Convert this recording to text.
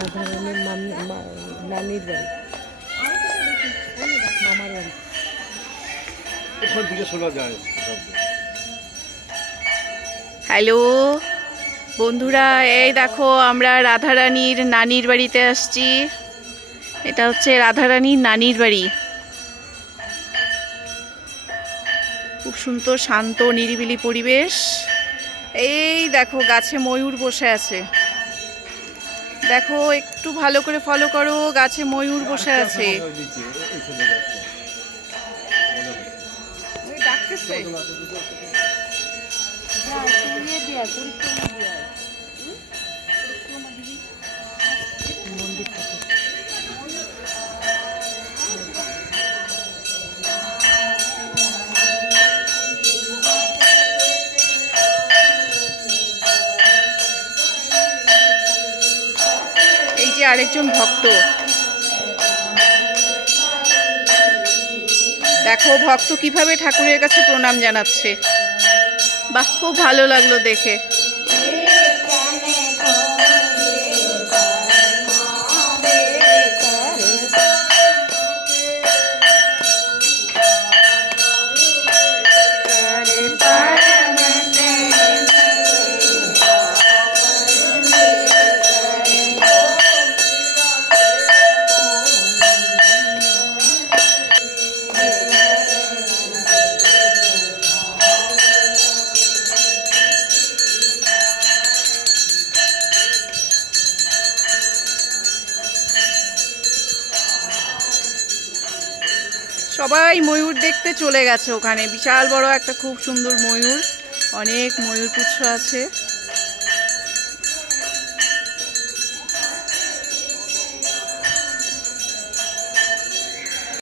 রাধারানীর নানির বাড়ি, মামার বাড়ি। ওখান থেকে শোনা যায়। হ্যালো বন্ধুরা, এই দেখো আমরা রাধারানীর নানির বাড়িতে আসছি। এটা হচ্ছে রাধারানীর নানির বাড়ি। খুব সুন্দর শান্ত নিরিবিলি পরিবেশ। এই দেখো গাছে ময়ূর বসে আছে, দেখো একটু ভালো করে ফলো করো, গাছে ময়ূর বসে আছে। ডাকতেছে এই যে আরেকজন ভক্ত, দেখো ভক্ত কিভাবে ঠাকুরের কাছে প্রণাম জানাচ্ছে। বাহ, খুব ভালো লাগলো দেখে। সবাই ময়ূর দেখতে চলে গেছে ওখানে, বিশাল বড় একটা খুব সুন্দর ময়ূর, অনেক ময়ূর পুচ্ছ আছে।